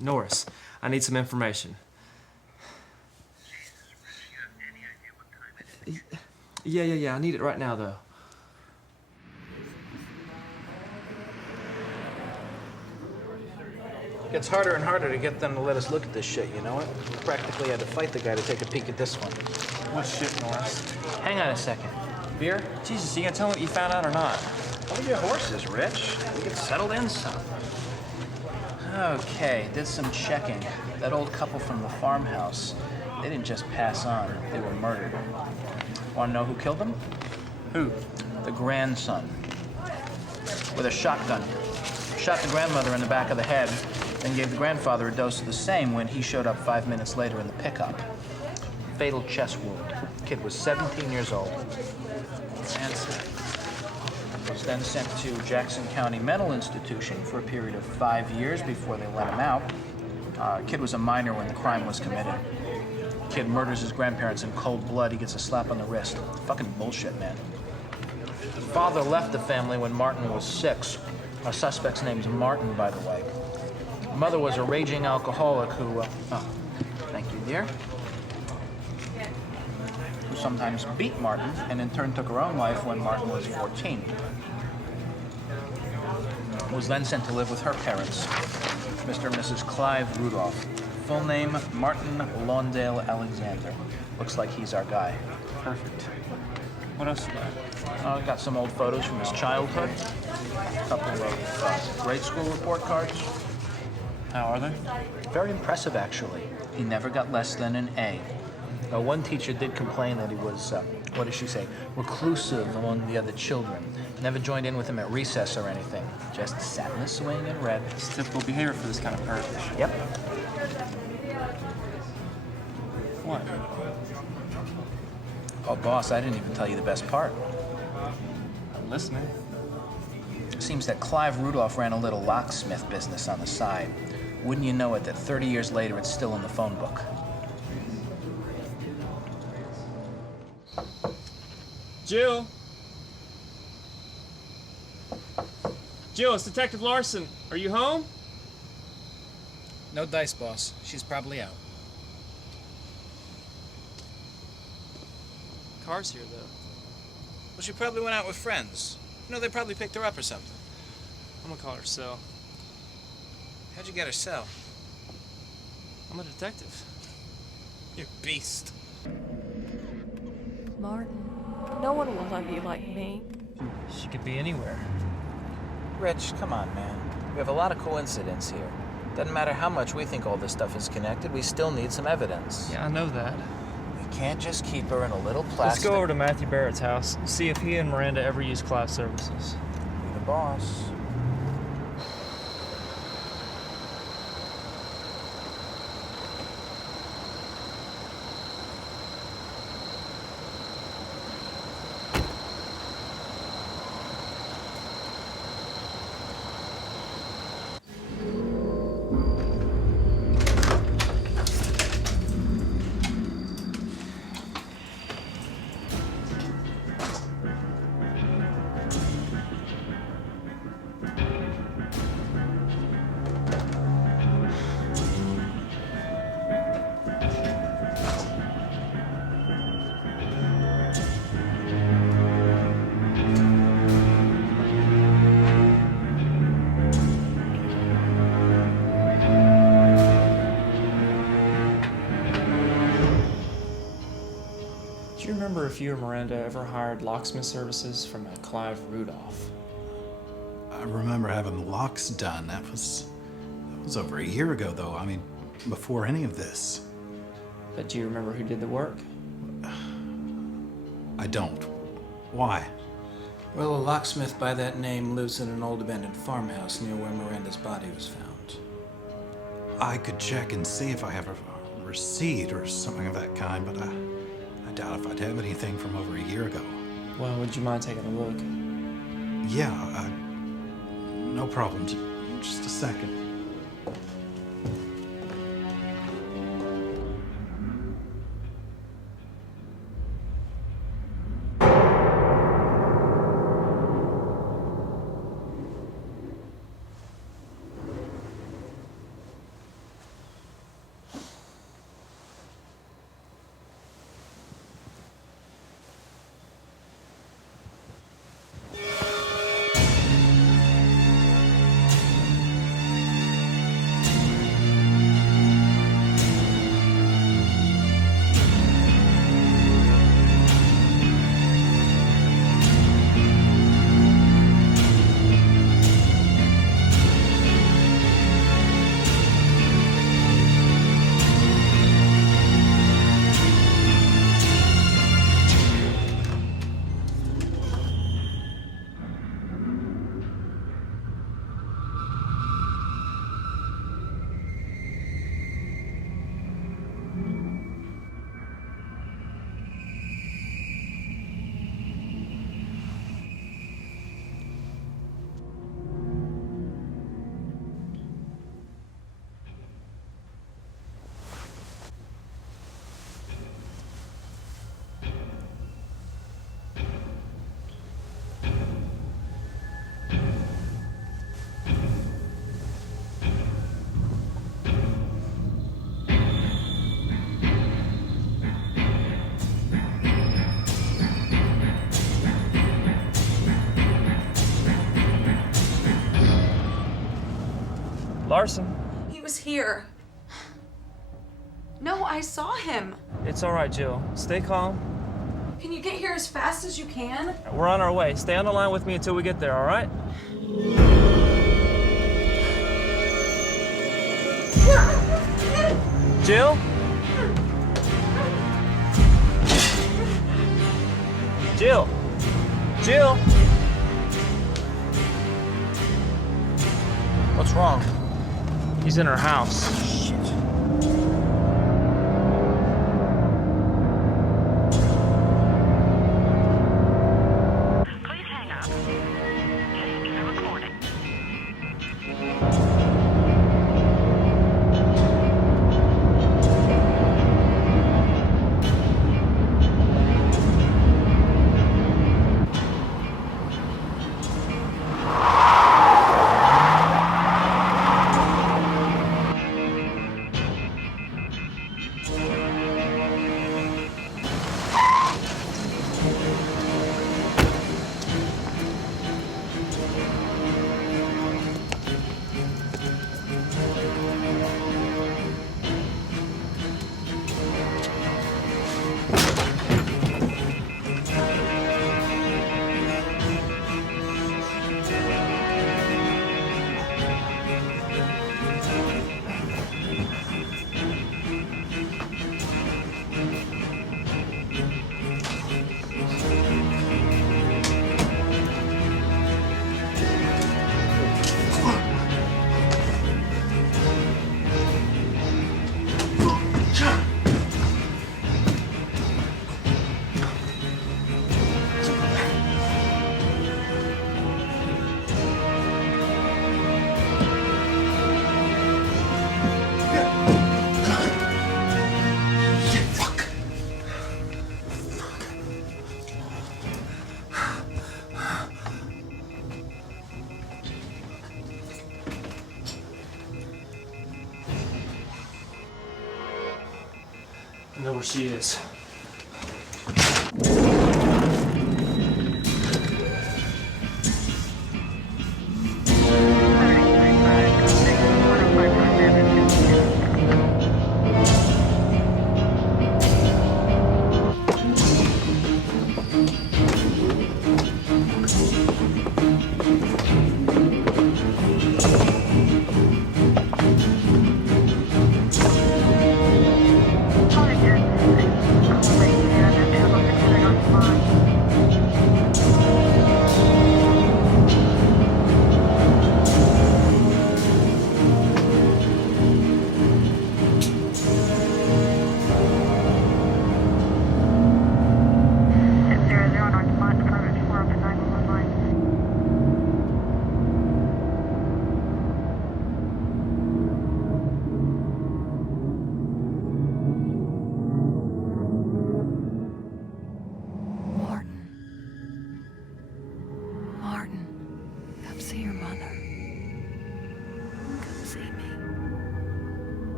Norris, I need some information. Yeah. I need it right now, though. It gets harder and harder to get them to let us look at this shit, you know it? We practically had to fight the guy to take a peek at this one. What shit, Norris? Hang on a second. Beer? Jesus, you gonna tell me what you found out or not? Hold your horses, Rich. We get settled in some. Okay, did some checking. That old couple from the farmhouse, they didn't just pass on, they were murdered. Want to know who killed them? Who? The grandson. With a shotgun. Shot the grandmother in the back of the head, then gave the grandfather a dose of the same when he showed up 5 minutes later in the pickup. Fatal chest wound. Kid was 17 years old. Grandson was then sent to Jackson County Mental Institution for a period of 5 years before they let him out. Kid was a minor when the crime was committed. Kid murders his grandparents in cold blood. He gets a slap on the wrist. Fucking bullshit, man. The father left the family when Martin was 6. Our suspect's name's Martin, by the way. Mother was a raging alcoholic who, thank you, dear. Who sometimes beat Martin and in turn took her own life when Martin was 14. Was then sent to live with her parents, Mr. and Mrs. Clive Rudolph. Full name, Martin Lawndale Alexander. Looks like he's our guy. Perfect. What else you got? Got some old photos from his childhood. A couple of grade school report cards. How are they? Very impressive, actually. He never got less than an A. One teacher did complain that he was, what does she say, reclusive among the other children. Never joined in with him at recess or anything. Just sat in the swing and read. It's typical behavior for this kind of perv. Yep. What? Oh, boss, I didn't even tell you the best part. I'm listening. Seems that Clive Rudolph ran a little locksmith business on the side. Wouldn't you know it that 30 years later it's still in the phone book. Jill? Jill, it's Detective Larson. Are you home? No dice, boss. She's probably out. Car's here, though. Well, she probably went out with friends. You know, they probably picked her up or something. I'm gonna call her cell. How'd you get her cell? I'm a detective. You beast. Martin, no one will love you like me. She could be anywhere. Rich, come on, man. We have a lot of coincidence here. Doesn't matter how much we think all this stuff is connected, we still need some evidence. Yeah, I know that. We can't just keep her in a little plastic... Let's go over to Matthew Barrett's house, see if he and Miranda ever use Clive's services. Be the boss. Do you remember if you or Miranda ever hired locksmith services from a Clive Rudolph? I remember having the locks done. That was over a year ago, though. I mean, before any of this. But do you remember who did the work? I don't. Why? Well, a locksmith by that name lives in an old abandoned farmhouse near where Miranda's body was found. I could check and see if I have a receipt or something of that kind, but I doubt if I'd have anything from over a year ago. Well, would you mind taking a look? Yeah, no problem. Just a second. Larson? He was here. No, I saw him. It's all right, Jill. Stay calm. Can you get here as fast as you can? We're on our way. Stay on the line with me until we get there, all right? Jill? Jill? Jill? What's wrong? He's in her house. I know where she is.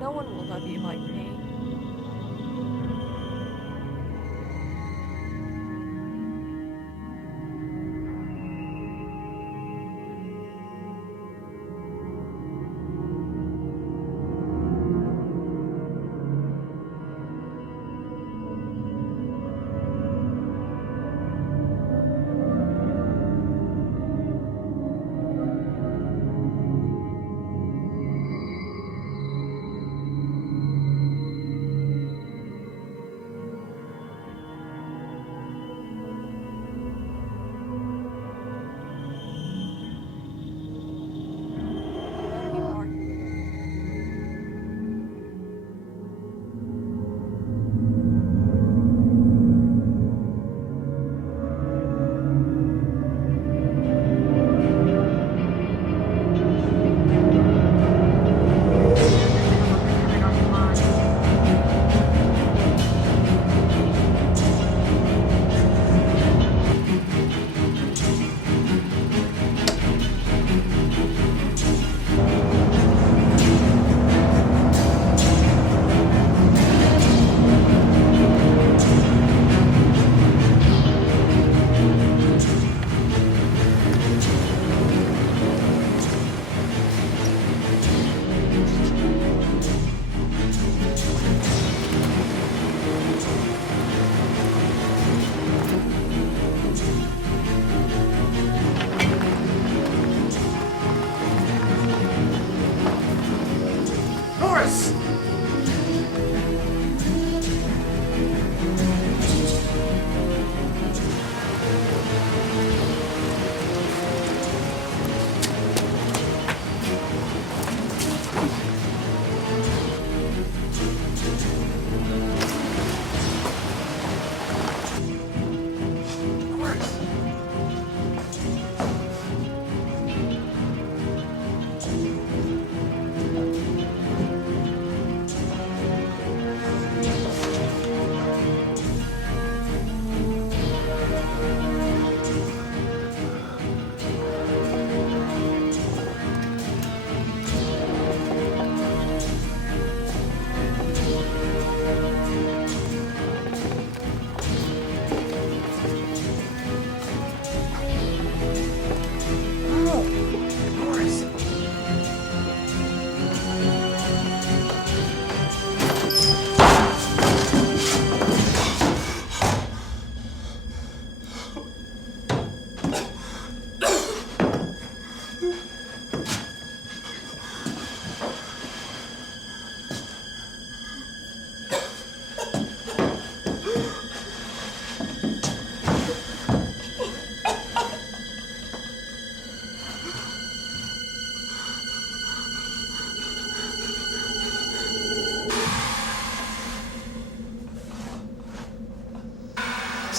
No one will love you like me.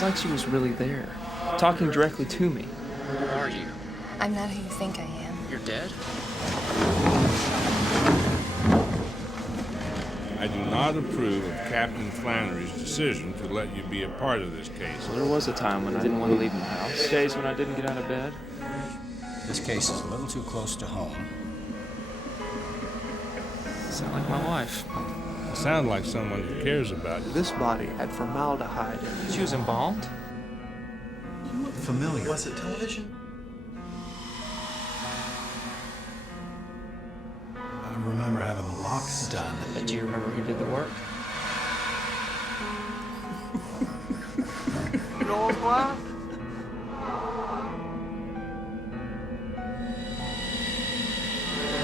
It's like she was really there, talking directly to me. Who are you? I'm not who you think I am. You're dead? I do not approve of Captain Flannery's decision to let you be a part of this case. Well, there was a time when I didn't want to leave my house. Days when I didn't get out of bed. This case is a little too close to home. Sound like my wife. You sound like someone who cares about you. This body had formaldehyde in it. She was embalmed? You look familiar. Was it television? I remember having the locks done. But do you remember who did the work? Noel's wife?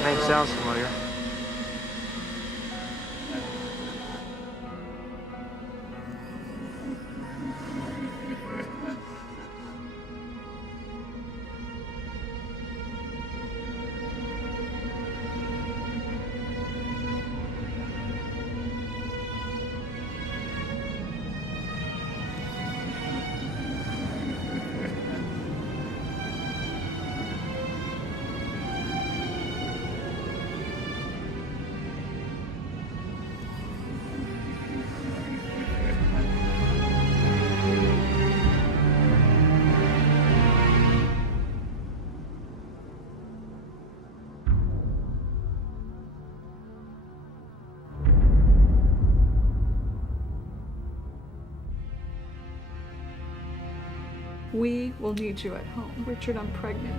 Name sounds familiar. We will need you at home. Richard, I'm pregnant.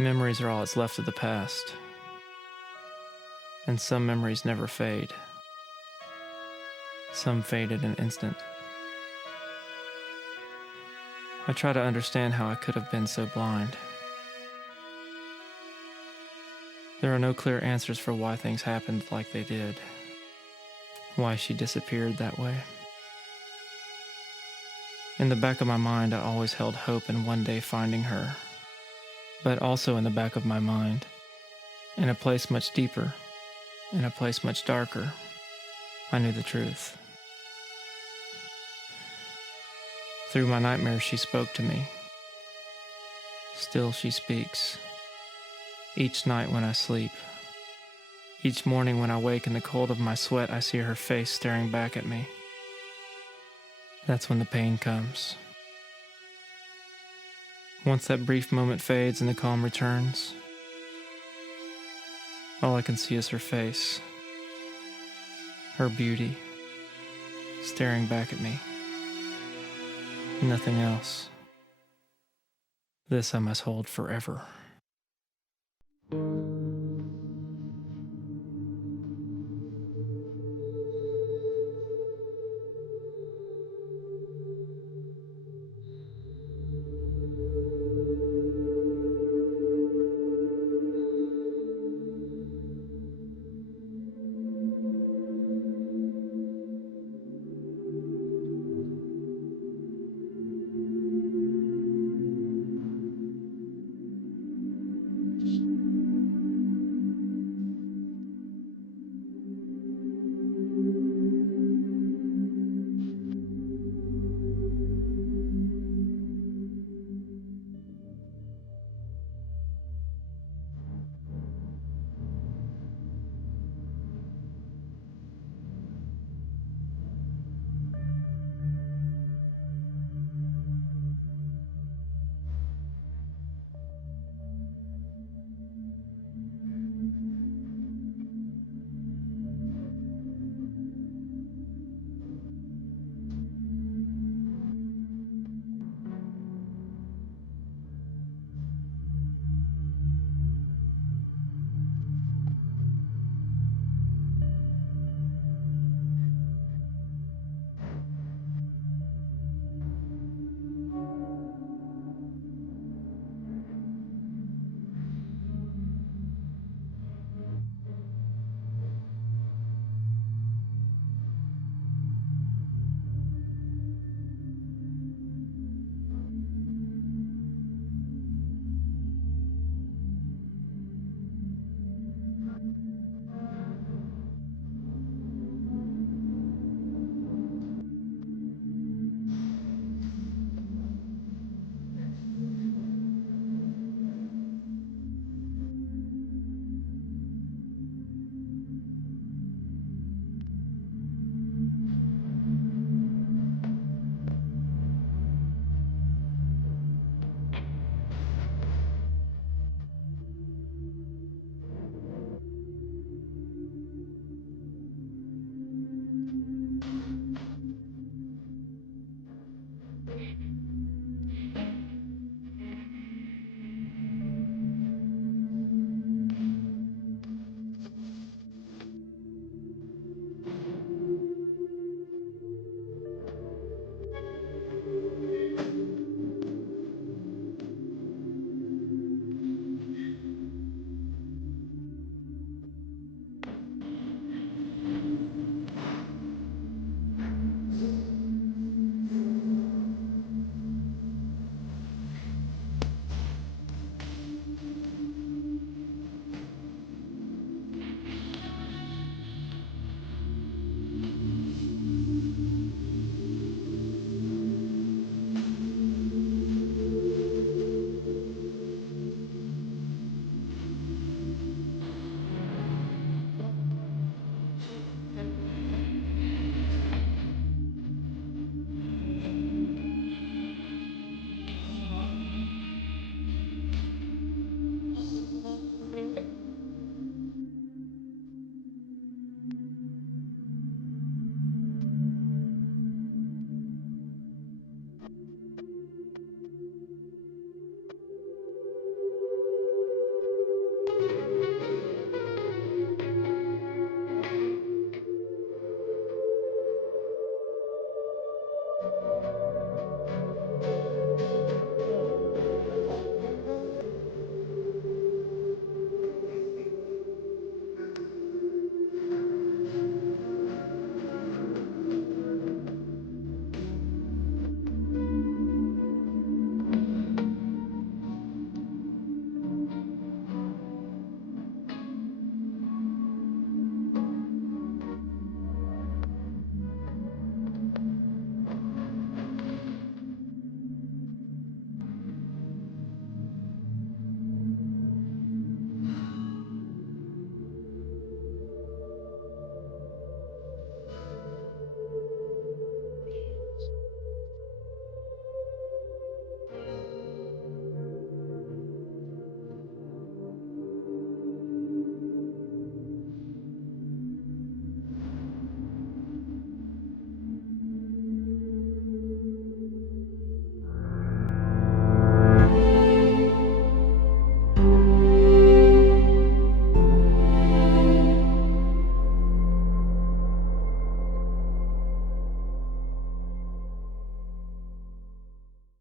Memories are all that's left of the past. And some memories never fade. Some fade in an instant. I try to understand how I could have been so blind. There are no clear answers for why things happened like they did. Why she disappeared that way. In the back of my mind, I always held hope in one day finding her. But also in the back of my mind, in a place much deeper, in a place much darker, I knew the truth. Through my nightmares, she spoke to me. Still she speaks. Each night when I sleep. Each morning when I wake in the cold of my sweat, I see her face staring back at me. That's when the pain comes. Once that brief moment fades and the calm returns, all I can see is her face, her beauty, staring back at me. Nothing else. This I must hold forever.